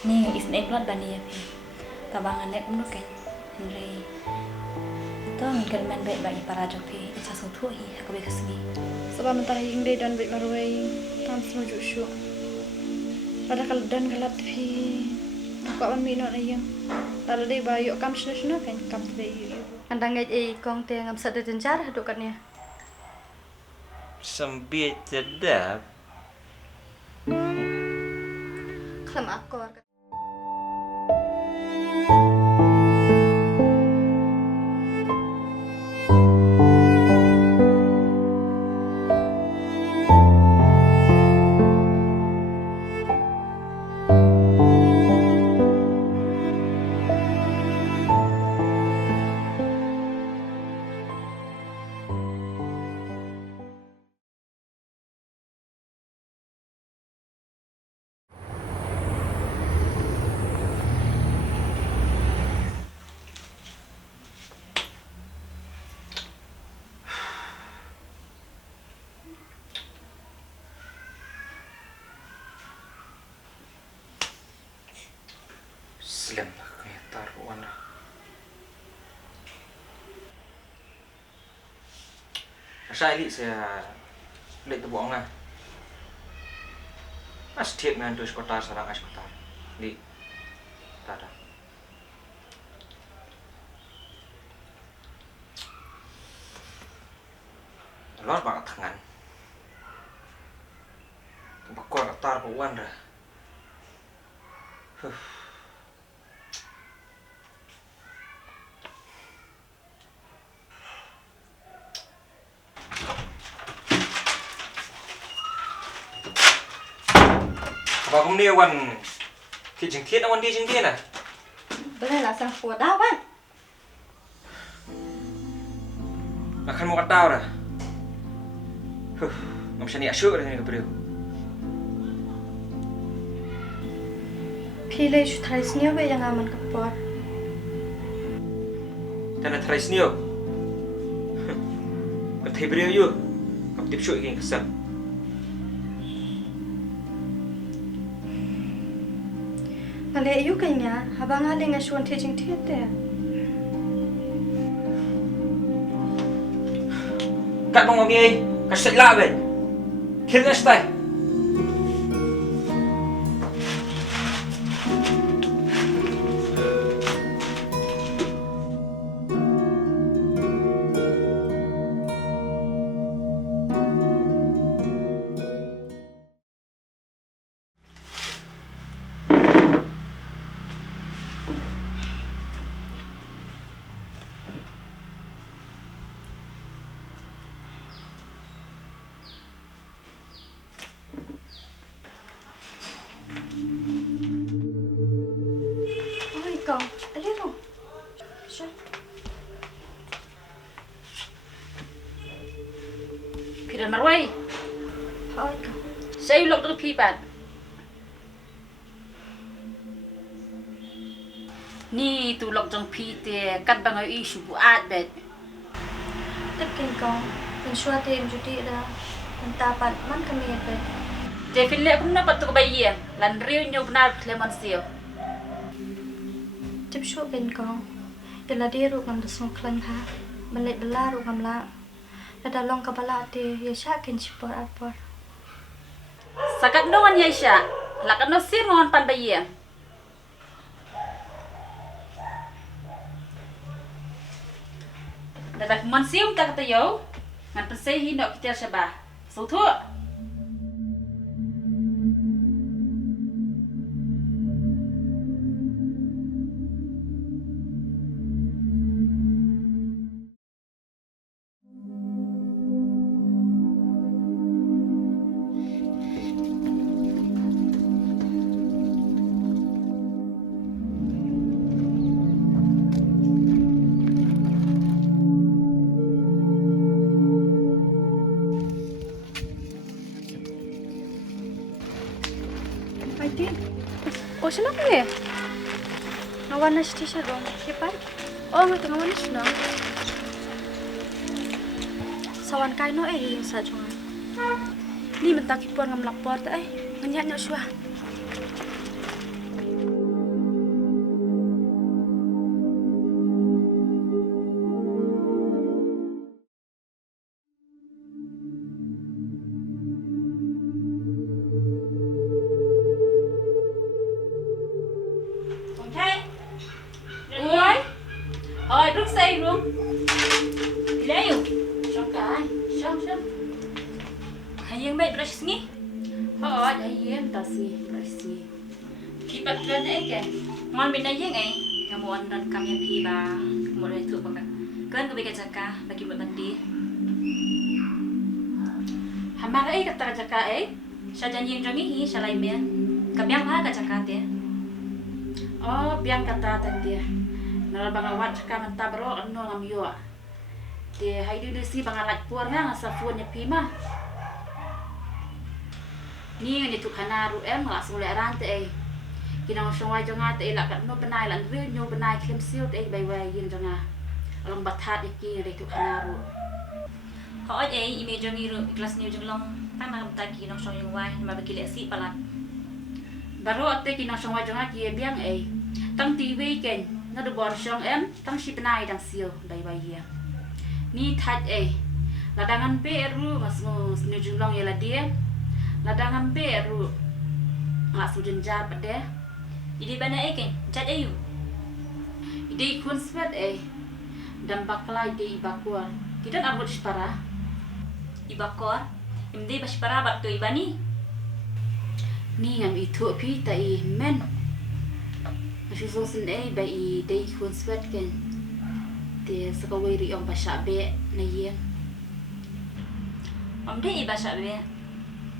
Nih isne plot bani ya pi. Tabangan lek umno kan. Henry. Tong kelman baik bagi para joki. Isa sotu hi aku be kasbi. Sebab mentara yang day dan baik marway tam senuju syu. Pada kalau dan kalat pi. Aku akan minum ayam. Lalu day bayu kam shna kan kam bayu. Andang ay kong te ngam sa de tencar hadukatnya. Sempit sedap. Kelam akor. Slim lah kayak taruhan lah. Saya ini saya lihat tu bohong lah. As tiap dengan tu sekotar sarang as kotar. Li, tak ada. Lor banget tangan. Bakor tar bohong dah. Và cũng nêu quần thị trường thiết nó đi chứng thiết à? Boleh lah sang kuat dah kan? Akan mau kata dah. Nggak bisa niat syuk dah ni kepada. Pilih syu tradisinya be yang aman kepot. Dan ada trace ni yo. Berarti beliau yo. Kau tip syuk yang kesal. Ngalek yu kayaknya, abang ngalek ngasuan teaching theater. Kat bang ngi, kasih lah ben. Kira stay. Oh ikong, ada tu. Syu. Piran marwai. Oh ikong. Saya ulok tu pipan. Ni tu lok jong pi te kat bang ai isu bu at bet. Tep kong, pensua tem judi dah. Mentapat man kami be. Je fille kum na patu bayi lan riu nyu na lemon sio. Tep syu kong. Ila dia ru ngam desong klang ha. Melet bela ru ngam la. Lada long kabala te ya sya ken sipor apor. Sakat nongan Yaisha. Lakan no sir ngon pan bayi. Dadak man sium tak kata yo. Ngan pesai hi nok kita syabah. So tu. Aidi. Oh, sino ka eh? Ngawan na siya dong. Siapa? Oh, nga ngawan na siya. Sawan kay no eh yung sa jungan. Ni mentakipon ngam lapor ta eh. Nganya siya. baik berasni. Oh, ayam tak sih, bersih. Kibat kan kan? Ngon bin ayeng ngamuan dan kami pi ba mulai tu baka. Kan ko biga jaka bagi bandi. Hamara kata jaka Sa janjing jongi hi salai me. Kabyang ha ka jaka te. Oh, biang kata tadi. Nara bangawat jaka manta bro ano ngamiyo. Dia hai dulu si bangalat puar nga sa fuan ni pima. Ni ni tu kanaru langsung le rante Kinang songwai jonga te la kat no benai lan ri nyo benai klem siu te bai wai yin jonga. Along bathat iki re tu kanaru. Ho ime jongi ru kelas ni jonglong tang na ta ki no song yung wai ma ba ki le si palat. Baru ate kinang songwai jonga ki biang tang TV ken na do bor song tang si benai dang siu bai wai ya. Ni that ladangan peru mas mo ni jonglong ya la dia. Ladangan peru nggak sujun jabat deh. Idi bana ken chat ayu. Ide kun sweat dan bakla ide ibakua. Kita nak buat para. Ibakor imde bas para bat to ibani. Ni ngam itu pi ta men. Masih sosin bai ide kun sweat ken. Te sakawai ri om pasabe na ye. Om de ibasa be.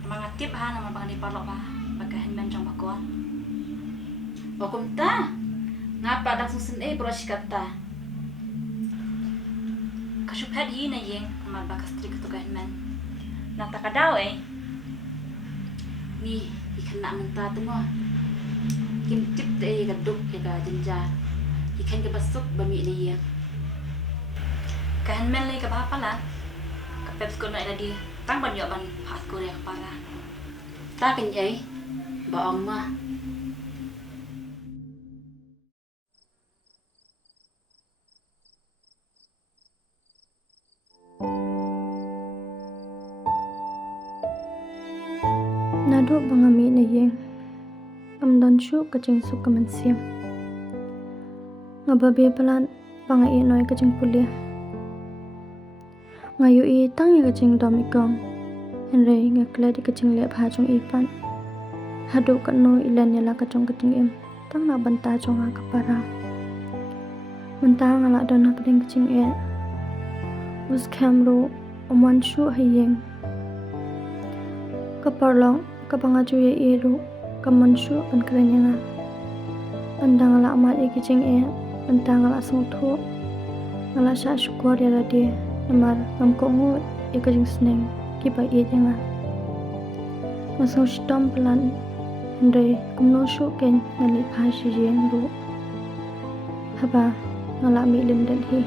Mangatip ha nama bang di parlok ba. Bagahan man jang bakor. Wakum ta. Ngapa dak susun beros kata. Kasuphat hi na yeng amal bakas trik to gahan man. Nata kadaw Ni ikan nak menta tu mo. Kim tip te gaduk ya ga jenja. Ikan ke besuk bami ni ye. Gahan man le ka ba pala. Kapep ko na ila di tang ban yo ban pas ko ya para. Ta kan baong mah. Nado bangami na yeng amdan shu kacing su kaman siam ngababe palan pangai noi kacing pulia ngayu I tang ya kacing domikong henre ngakla di kacing lep hajung ipan hadu kano ilan yala kacong kacing im tang na banta jong ha kapara mentang ala dona pedeng kacing us kamro omwan shu hayeng kaparlong kapangaju ya iru kamansu pan kerenya pandang ala amat ikicing pandang ala sungtu ala sya syukur ya dia namar kamkongu ikicing seneng kipa iya jangan masung shitom pelan hendre kumno syu ken ngali phashi jeng ru haba ngala mi lim dan hi